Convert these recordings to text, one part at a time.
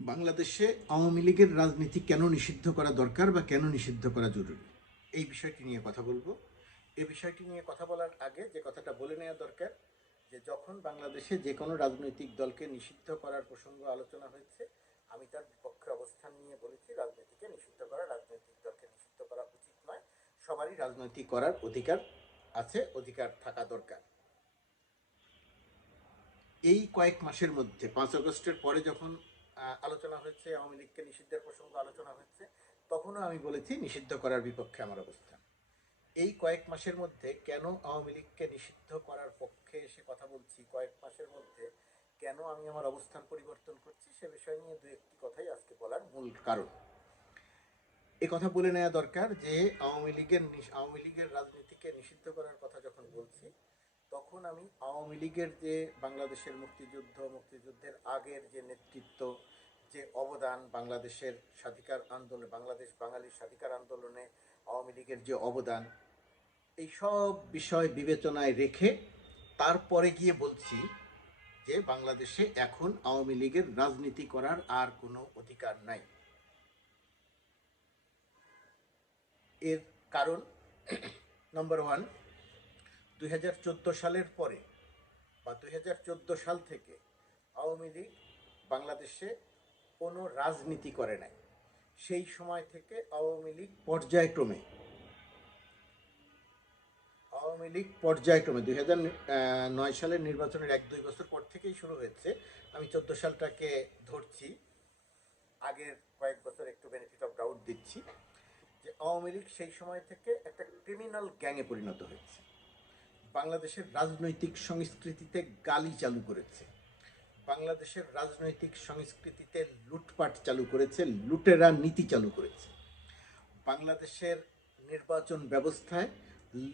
বাংলাদেশে আওয়ামী লীগের রাজনীতি কেন নিষিদ্ধ করা দরকার বা কেন নিষিদ্ধ করা জরুরি? এই বিষয়টি নিয়ে কথা বলব। এই বিষয়টি নিয়ে কথা বলার আগে যে কথাটা বলে নেওয়া দরকার, যে যখন বাংলাদেশে যে কোনো রাজনৈতিক দলকে নিষিদ্ধ করার প্রসঙ্গ আলোচনা হয়েছে, আমি তার বিপক্ষে অবস্থান নিয়ে বলেছি, রাজনীতিকে নিষিদ্ধ করা, রাজনৈতিক দলকে নিষিদ্ধ করা উচিত নয়। সবারই রাজনৈতিক করার অধিকার আছে, অধিকার থাকা দরকার। এই কয়েক মাসের মধ্যে, পাঁচ আগস্টের পরে যখন আলোচনা হয়েছে, আওয়ামী লীগকে নিষিদ্ধের প্রসঙ্গ আলোচনা হয়েছে, তখনও আমি বলেছি নিষিদ্ধ করার বিপক্ষে আমার অবস্থান। এই কয়েক মাসের মধ্যে কেন আওয়ামী লীগকে নিষিদ্ধ করার পক্ষে এসে কথা বলছি, কয়েক মাসের মধ্যে কেন আমি আমার অবস্থান পরিবর্তন করছি, সে বিষয় নিয়ে দু একটি কথাই আজকে বলার মূল কারণ। এ কথা বলে নেওয়া দরকার যে, আওয়ামী লীগের আওয়ামী লীগের রাজনীতিকে নিষিদ্ধ করার কথা যখন বলছি তখন আমি আওয়ামী লীগের যে বাংলাদেশের মুক্তিযুদ্ধ, মুক্তিযুদ্ধের আগের যে নেতৃত্ব, যে অবদান বাংলাদেশের স্বাধিকার আন্দোলনে, বাংলাদেশ বাঙালির স্বাধিকার আন্দোলনে, আওয়ামী লীগের যে অবদান, এই সব বিষয় বিবেচনায় রেখে তারপরে গিয়ে বলছি যে বাংলাদেশে এখন আওয়ামী লীগের রাজনীতি করার আর কোনো অধিকার নাই। এর কারণ নম্বর ওয়ান দুই হাজার চোদ্দ সালের পরে বা দুই হাজার চোদ্দ সাল থেকে আওয়ামী লীগ বাংলাদেশে কোনো রাজনীতি করে নাই। সেই সময় থেকে আওয়ামী লীগ পর্যায়ক্রমে, আওয়ামী লীগ পর্যায়ক্রমে দুই হাজার নয় সালের নির্বাচনের এক দুই বছর পর থেকেই শুরু হয়েছে। আমি চোদ্দ সালটাকে ধরছি, আগের কয়েক বছর একটু বেনিফিট অফ ডাউট দিচ্ছি যে আওয়ামী লীগ সেই সময় থেকে একটা ক্রিমিনাল গ্যাংয়ে পরিণত হয়েছে। বাংলাদেশের রাজনৈতিক সংস্কৃতিতে গালি চালু করেছে। বাংলাদেশের রাজনৈতিক সংস্কৃতিতে লুটপাট চালু করেছে, লুটেরা নীতি চালু করেছে। বাংলাদেশের নির্বাচন ব্যবস্থায়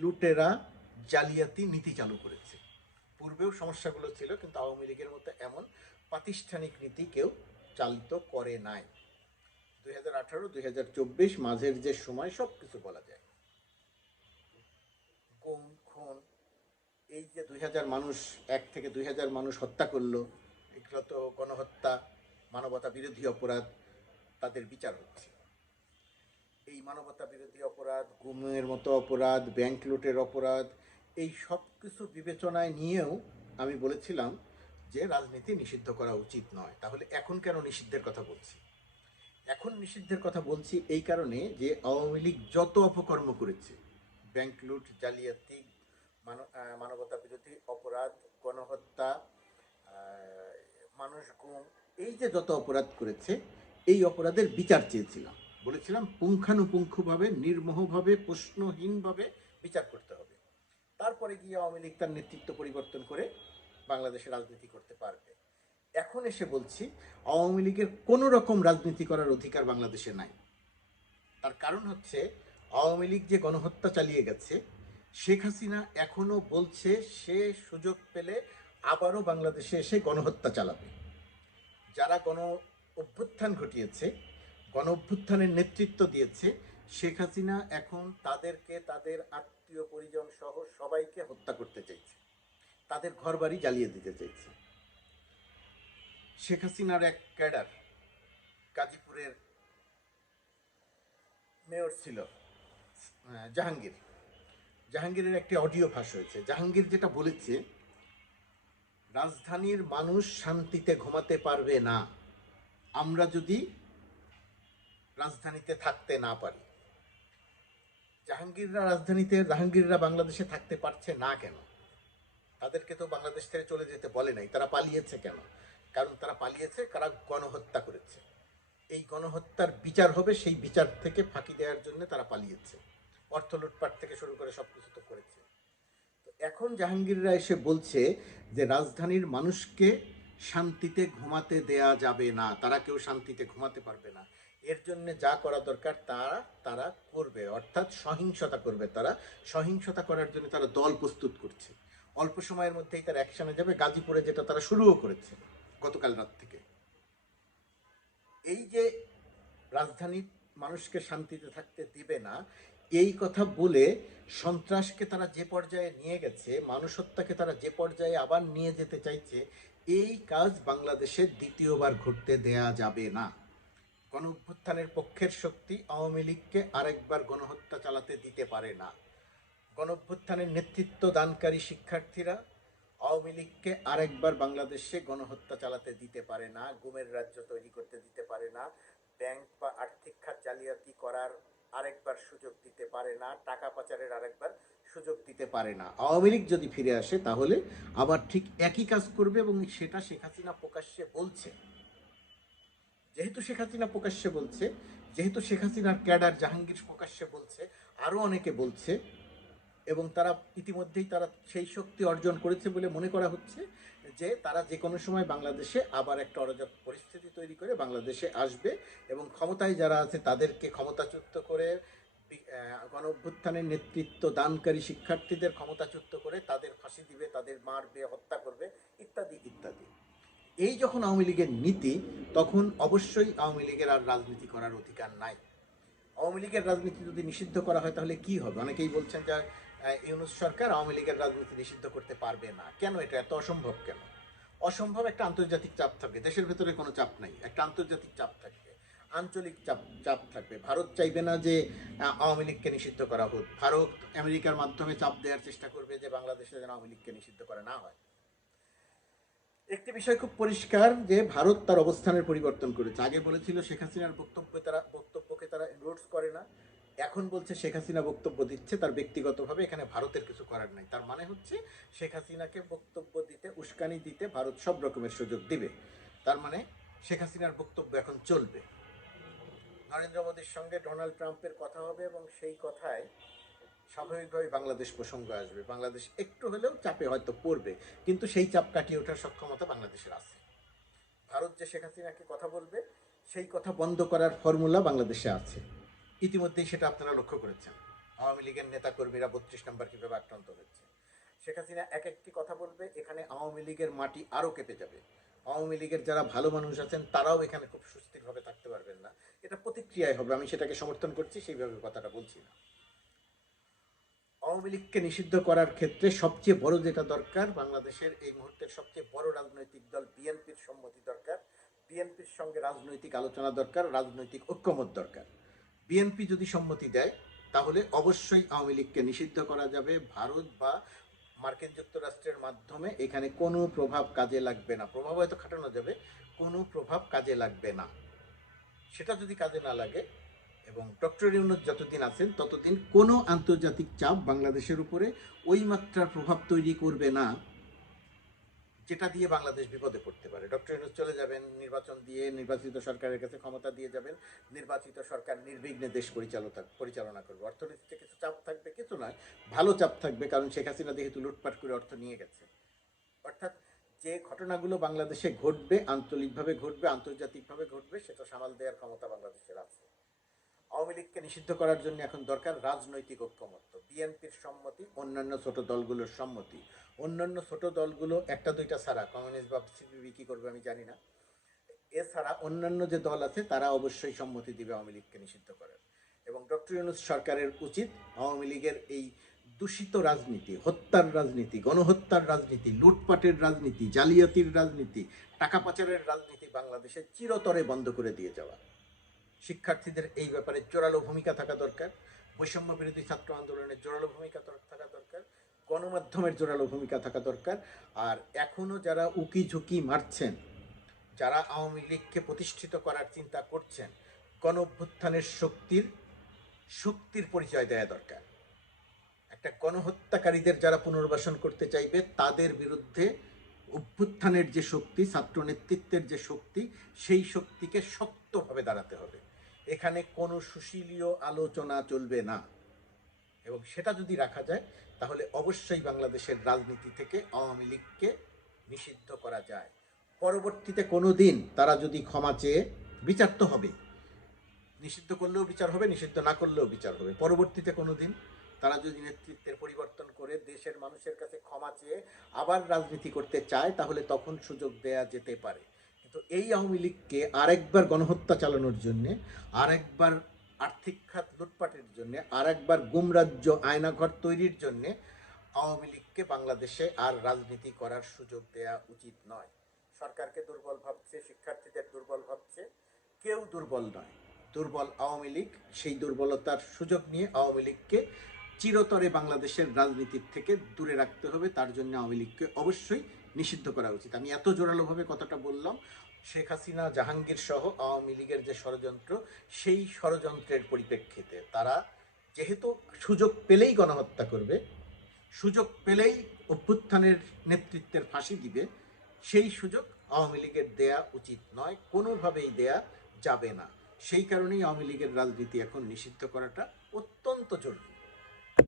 লুটেরা জালিয়াতি নীতি চালু করেছে। পূর্বেও সমস্যাগুলো ছিল, কিন্তু আওয়ামী লীগের মতো এমন প্রাতিষ্ঠানিক নীতি কেউ চালিত করে নাই। দুই হাজার আঠারো মাঝের যে সময় সব কিছু বলা যায় গুম খুন এই যে দুই হাজার মানুষ, এক থেকে দুই হাজার মানুষ হত্যা করল, এগুলো তো গণহত্যা, মানবতা বিরোধী অপরাধ, তাদের বিচার হচ্ছে। এই মানবতা বিরোধী অপরাধ, গুমের মতো অপরাধ, ব্যাংক লুটের অপরাধ, এই সব কিছু বিবেচনায় নিয়েও আমি বলেছিলাম যে রাজনীতি নিষিদ্ধ করা উচিত নয়। তাহলে এখন কেন নিষিদ্ধের কথা বলছি? এখন নিষিদ্ধের কথা বলছি এই কারণে যে আওয়ামী লীগ যত অপকর্ম করেছে, ব্যাংক লুট, জালিয়াতি মানবতা বিরোধী অপরাধ, গণহত্যা মানুষ গুম, এই যে যত অপরাধ করেছে, এই অপরাধের বিচার চেয়েছিলাম। বলেছিলাম, পুঙ্খানুপুঙ্খভাবে, নির্মোহভাবে, প্রশ্নহীনভাবে বিচার করতে হবে। তারপরে গিয়ে আওয়ামী লীগ তার নেতৃত্ব পরিবর্তন করে বাংলাদেশে রাজনীতি করতে পারবে। এখন এসে বলছি, আওয়ামী লীগের কোনো রকম রাজনীতি করার অধিকার বাংলাদেশে নাই। তার কারণ হচ্ছে, আওয়ামী লীগ যে গণহত্যা চালিয়ে গেছে শেখ হাসিনা এখনও বলছে সে সুযোগ পেলে আবারও বাংলাদেশে এসে গণহত্যা চালাবে। যারা গণ অভ্যুত্থান ঘটিয়েছে, গণ অভ্যুত্থানের নেতৃত্ব দিয়েছে, শেখ হাসিনা এখন তাদেরকে, তাদের আত্মীয় পরিজন সহ সবাইকে হত্যা করতে চাইছে। তাদের ঘরবাড়ি জ্বালিয়ে দিতে চাইছে। শেখ হাসিনার এক ক্যাডার গাজীপুরের মেয়র ছিল জাহাঙ্গীর। জাহাঙ্গীরের একটি অডিও ফাঁস হয়েছে। জাহাঙ্গীর যেটা বলেছে, রাজধানীর মানুষ শান্তিতে ঘুমাতে পারবে না। আমরা যদি রাজধানীতে থাকতে না পারি, জাহাঙ্গীররা রাজধানীতে, জাহাঙ্গীররা বাংলাদেশে থাকতে পারছে না কেন? তাদেরকে তো বাংলাদেশ থেকে চলে যেতে বলে নাই, তারা পালিয়েছে কেন? কারণ তারা পালিয়েছে, কারা গণহত্যা করেছে? এই গণহত্যার বিচার হবে, সেই বিচার থেকে ফাঁকি দেওয়ার জন্য তারা পালিয়েছে। অর্থ লুটপাট থেকে শুরু করে সব কিছু তো করেছে। তো এখন জাহাঙ্গীররা এসে বলছে যে রাজধানীর মানুষকে শান্তিতে ঘুমাতে দেয়া যাবে না, তারা কেউ শান্তিতে ঘুমাতে পারবে না। এর জন্য যা করা দরকার তারা তারা করবে, অর্থাৎ সহিংসতা করবে তারা। সহিংসতা করার জন্য তারা দল প্রস্তুত করছে। অল্প সময়ের মধ্যেই তারা অ্যাকশনে যাবে গাজীপুরে, যেটা তারা শুরুও করেছে গতকাল রাত থেকে। এই যে রাজধানীর মানুষকে শান্তিতে থাকতে দিবে না এই কথা বলে সন্ত্রাসকে তারা যে পর্যায়ে নিয়ে গেছে মানুষ হত্যাকে তারা যে পর্যায়ে আবার নিয়ে যেতে চাইছে, এই কাজ বাংলাদেশের দ্বিতীয়বার ঘটতে দেয়া যাবে না। গণ অভ্যুত্থানের পক্ষের শক্তি আওয়ামী লীগকে আরেকবার গণহত্যা চালাতে দিতে পারে না। গণ অভ্যুত্থানের নেতৃত্ব দানকারী শিক্ষার্থীরা আওয়ামী লীগকে আরেকবার বাংলাদেশে গণহত্যা চালাতে দিতে পারে না, গুমের রাজ্য তৈরি করতে দিতে পারে না, ব্যাংক বা আর্থিক খাত জালিয়াতি করার আরেকবার সুযোগ দিতে পারে না, টাকা পাচারের আরেকবার সুযোগ দিতে পারে না। আওয়ামী লীগ যদি ফিরে আসে, তাহলে আবার ঠিক একই কাজ করবে এবং সেটা শেখ হাসিনা প্রকাশ্যে বলছে। যেহেতু শেখ হাসিনা প্রকাশ্যে বলছে, যেহেতু শেখ হাসিনার ক্যাডার জাহাঙ্গীর প্রকাশ্যে বলছে আরও অনেকে বলছে, এবং তারা ইতিমধ্যেই তারা সেই শক্তি অর্জন করেছে বলে মনে করা হচ্ছে যে তারা যে কোনো সময় বাংলাদেশে আবার একটা অরাজক পরিস্থিতি তৈরি করে বাংলাদেশে আসবে এবং ক্ষমতায় যারা আছে তাদেরকে ক্ষমতাচ্যুত করে গণ অভ্যুত্থানের নেতৃত্ব দানকারী শিক্ষার্থীদের ক্ষমতাচ্যুত করে তাদের ফাঁসি দিবে, তাদের মারবে, হত্যা করবে, ইত্যাদি ইত্যাদি। এই যখন আওয়ামী লীগের নীতি, তখন অবশ্যই আওয়ামী লীগের আর রাজনীতি করার অধিকার নাই। আওয়ামী লীগের রাজনীতি যদি নিষিদ্ধ করা হয় তাহলে কি হবে? অনেকেই বলছেন যে ইউনুস সরকার আওয়ামী লীগের রাজনীতি নিষিদ্ধ করতে পারবে না। কেন এটা? এত অসম্ভব কেন? অসম্ভব একটা আন্তর্জাতিক চাপ থাকবে দেশের ভেতরে কোনো চাপ নাই। একটা আন্তর্জাতিক চাপ থাকবে আঞ্চলিক চাপ চাপ থাকবে। ভারত চাইবে না যে আওয়ামী লীগকে নিষিদ্ধ করা হোক। ভারত আমেরিকার মাধ্যমে চাপ দেওয়ার চেষ্টা করবে যে, বাংলাদেশে যেন আওয়ামী লীগকে নিষিদ্ধ করা না হয়। একটি বিষয় খুব পরিষ্কার যে, ভারত তার অবস্থানের পরিবর্তন করেছে। আগে বলেছিল শেখ হাসিনার বক্তব্য তারা, বক্তব্যকে তারা এনরোডস করে না। এখন বলছে শেখ হাসিনা বক্তব্য দিচ্ছে, তার ব্যক্তিগতভাবে এখানে ভারতের কিছু করার নাই। তার মানে হচ্ছে শেখ হাসিনাকে বক্তব্য দিতে, উস্কানি দিতে ভারত সব রকমের সুযোগ দিবে। তার মানে শেখ হাসিনার বক্তব্য এখন চলবে। নরেন্দ্র মোদীর সঙ্গে ডোনাল্ড ট্রাম্পের কথা হবে এবং সেই কথায় স্বাভাবিকভাবে বাংলাদেশ প্রসঙ্গ আসবে। বাংলাদেশ একটু হলেও চাপে হয়তো পড়বে, কিন্তু সেই চাপ কাটিয়ে ওঠার সক্ষমতা বাংলাদেশের আছে। ভারত যে শেখ হাসিনাকে কথা বলবে, সেই কথা বন্ধ করার ফর্মুলা বাংলাদেশে আছে। ইতিমধ্যেই সেটা আপনারা লক্ষ্য করেছেন। আওয়ামী লীগের নেতাকর্মীরা বত্রিশ নম্বর কীভাবে আক্রান্ত হয়েছে? শেখ হাসিনা এক একটি কথা বলবে, এখানে আওয়ামী লীগের মাটি আরও কেঁপে যাবে। আওয়ামী লীগের যারা ভালো মানুষ আছেন, তারাও এখানে খুব সুস্থিরভাবে থাকতে পারবেন না। এটা প্রতিক্রিয়ায় হবে, আমি সেটাকে সমর্থন করছি, সেইভাবে কথাটা বলছি না। আওয়ামী লীগকে নিষিদ্ধ করার ক্ষেত্রে সবচেয়ে বড় যেটা দরকার, বাংলাদেশের এই মুহূর্তের সবচেয়ে বড় রাজনৈতিক দল বিএনপির সম্মতি দরকার। বিএনপির সঙ্গে রাজনৈতিক আলোচনা দরকার, রাজনৈতিক ঐক্যমত দরকার। বিএনপি যদি সম্মতি দেয়, তাহলে অবশ্যই আওয়ামী লীগকে নিষিদ্ধ করা যাবে। ভারত বা মার্কিন যুক্তরাষ্ট্রের মাধ্যমে এখানে কোনো প্রভাব কাজে লাগবে না। প্রভাব হয়তো খাটানো যাবে, কোনো প্রভাব কাজে লাগবে না। সেটা যদি কাজে না লাগে এবং ডক্টর ইউনুস যতদিন আছেন, ততদিন কোনো আন্তর্জাতিক চাপ বাংলাদেশের উপরে ওই মাত্রার প্রভাব তৈরি করবে না। যেটা দিয়ে বাংলাদেশ বিপদে পড়তে পারে। ডক্টর ইউনুস চলে যাবেন, নির্বাচন দিয়ে নির্বাচিত সরকারের কাছে ক্ষমতা দিয়ে যাবেন, নির্বাচিত সরকার নির্বিঘ্নে দেশ পরিচালনা পরিচালনা করবে। অর্থনীতিতে কিছু চাপ থাকবে, কিছু নয়, ভালো চাপ থাকবে, কারণ শেখ হাসিনা যেহেতু লুটপাট করে অর্থ নিয়ে গেছে। অর্থাৎ যে ঘটনাগুলো বাংলাদেশে ঘটবে, আঞ্চলিকভাবে ঘটবে, আন্তর্জাতিকভাবে ঘটবে, সেটা সামাল দেওয়ার ক্ষমতা বাংলাদেশের আছে। আওয়ামী লীগকে নিষিদ্ধ করার জন্য এখন দরকার রাজনৈতিক ঐক্যমত্য। বিএনপির সম্মতি, অন্যান্য ছোট দলগুলোর সম্মতি। অন্যান্য ছোট দলগুলো একটা দুইটা ছাড়া, কমিউনিস্ট বা সিপিবি কি করবে আমি জানি না। এছাড়া অন্যান্য যে দল আছে, তারা অবশ্যই সম্মতি দিবে আওয়ামী লীগকে নিষিদ্ধ করার। এবং ডক্টর ইউনুস সরকারের উচিত আওয়ামী লীগের এই দূষিত রাজনীতি, হত্যার রাজনীতি, গণহত্যার রাজনীতি, লুটপাটের রাজনীতি, জালিয়াতির রাজনীতি, টাকা পাচারের রাজনীতি বাংলাদেশে চিরতরে বন্ধ করে দিয়ে যাওয়া। শিক্ষার্থীদের এই ব্যাপারে জোরালো ভূমিকা থাকা দরকার। বৈষম্য বিরোধী ছাত্র আন্দোলনের জোরালো ভূমিকা থাকা দরকার। গণমাধ্যমের জোরালো ভূমিকা থাকা দরকার। আর এখনও যারা উকি ঝুঁকি মারছেন, যারা আওয়ামী লীগকে প্রতিষ্ঠিত করার চিন্তা করছেন গণ অভ্যুত্থানের শক্তির শক্তির পরিচয় দেওয়া দরকার। একটা গণহত্যাকারীদের যারা পুনর্বাসন করতে চাইবে, তাদের বিরুদ্ধে অভ্যুত্থানের যে শক্তি ছাত্র নেতৃত্বের যে শক্তি, সেই শক্তিকে শক্তভাবে দাঁড়াতে হবে। এখানে কোনো সুশীলীয় আলোচনা চলবে না। এবং সেটা যদি রাখা যায়, তাহলে অবশ্যই বাংলাদেশের রাজনীতি থেকে আওয়ামী লীগকে নিষিদ্ধ করা যায়। পরবর্তীতে কোনো দিন তারা যদি ক্ষমা চেয়ে বিচার তো হবে। নিষিদ্ধ করলেও বিচার হবে, নিষিদ্ধ না করলেও বিচার হবে। পরবর্তীতে কোনো দিন তারা যদি নেতৃত্বের পরিবর্তন করে দেশের মানুষের কাছে ক্ষমা চেয়ে আবার রাজনীতি করতে চায়, তাহলে তখন সুযোগ দেয়া যেতে পারে। কিন্তু এই আওয়ামী লীগকে আরেকবার গণহত্যা চালানোর জন্যে, আরেকবার আর্থিক খাত লুটপাটের জন্যে, আরেকবার গুমরাজ্য আয়নাঘর তৈরির জন্যে আওয়ামী লীগকে বাংলাদেশে আর রাজনীতি করার সুযোগ দেয়া উচিত নয়। সরকারকে দুর্বল ভাবছে, শিক্ষার্থীদের দুর্বল ভাবছে, কেউ দুর্বল নয়। দুর্বল আওয়ামী লীগ, সেই দুর্বলতার সুযোগ নিয়ে আওয়ামী লীগকে চিরতরে বাংলাদেশের রাজনীতির থেকে দূরে রাখতে হবে। তার জন্য আওয়ামী লীগকে অবশ্যই নিষিদ্ধ করা উচিত। আমি এত জোরালোভাবে কথাটা বললাম শেখ হাসিনা, জাহাঙ্গীর সহ আওয়ামী লীগের যে ষড়যন্ত্র, সেই ষড়যন্ত্রের পরিপ্রেক্ষিতে তারা যেহেতু সুযোগ পেলেই গণহত্যা করবে, সুযোগ পেলেই অভ্যুত্থানের নেতৃত্বের ফাঁসি দিবে, সেই সুযোগ আওয়ামী লীগের দেয়া উচিত নয়, কোনোভাবেই দেয়া যাবে না। সেই কারণেই আওয়ামী লীগের রাজনীতি এখন নিষিদ্ধ করাটা অত্যন্ত জরুরি।